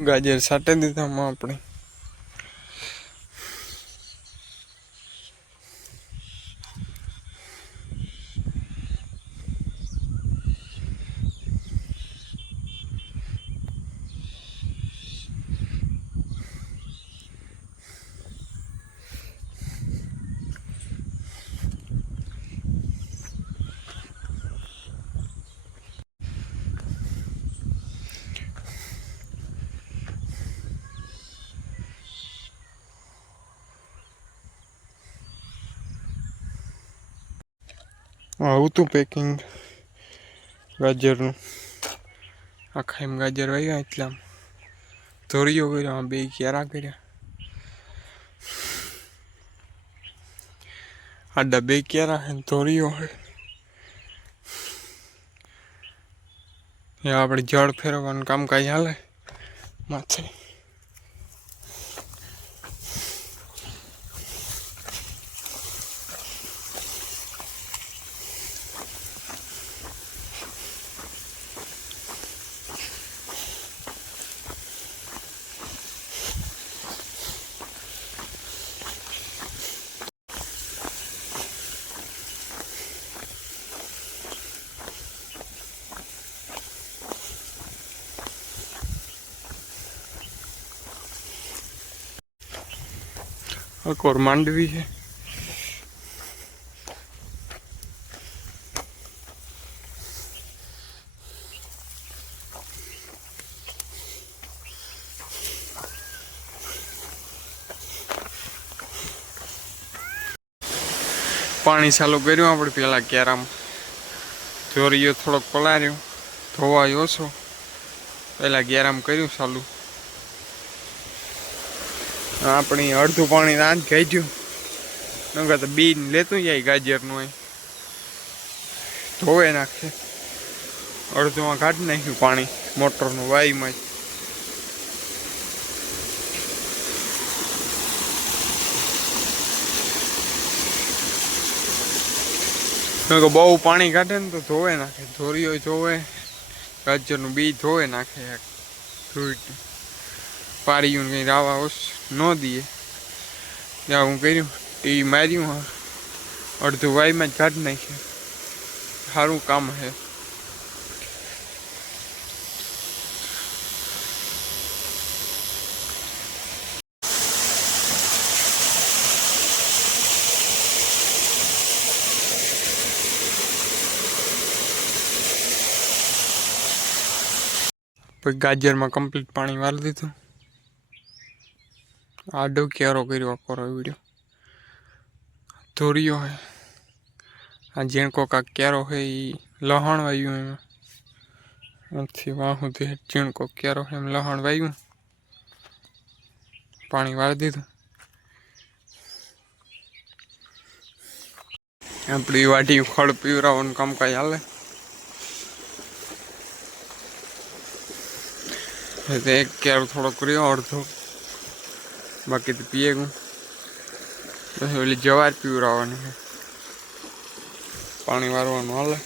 ગાજર સાટે દીધામાં આપણે આવું તું પેકિંગ ગાજરનું આખા એમ ગાજર વાગ્યા એટલે આમ ધોરીઓ કર્યા બે ક્યારા કર્યા આડા બે ક્યારા હે ધોરીઓ હે આપણે જળ ફેરવવાનું કામકાજ હાલે માથે અકોર માંડવી છે પાણી ચાલુ કર્યું આપણે પેલા ક્યારામાં જોરિયો થોડોક પલાર્યો ધોવાયો ઓછો પેલા ક્યારામાં કર્યું ચાલુ આપણી અડધું પાણી રાત ગાજ્યું નકર તો બીન લેતું જાય ગાજરનું અહીં ધોવે નાખે અડધુંમાં કાઢી નાખ્યું પાણી મોટરનું વાયુમાં જ બહુ પાણી કાઢે ને તો ધોવે નાખે ધોરીઓ ધોવે ગાજરનું બી ધોવે નાખે ધોઈ પારીયું કંઈ રાવા ઓછ ન દઈએ ત્યાં હું કર્યું ટીવી માર્યું અડધું વાયમાં જ કાઢી નાખ્યું સારું કામ છે પછી ગાજરમાં કમ્પ્લીટ પાણી વાળી દીધું આડો ક્યારો કર્યો કરો વિડીયો ધોરીયો હે આ ઝીણકો કાંક ક્યારો હે એ લહણ વાયું એમાં નથી વાહું તે ઝીણકો ક્યારો હે એમ લહણ વાયું પાણી વાળી દીધું આપણી વાટી ખડ પીવરાવાનું કામકાજ હાલે એક ક્યારો થોડોક કર્યો અડધો બાકી તો પીએ ગયું પછી ઓલી જવાર પીવરાવવાની છે પાણી વારવાનું હાલે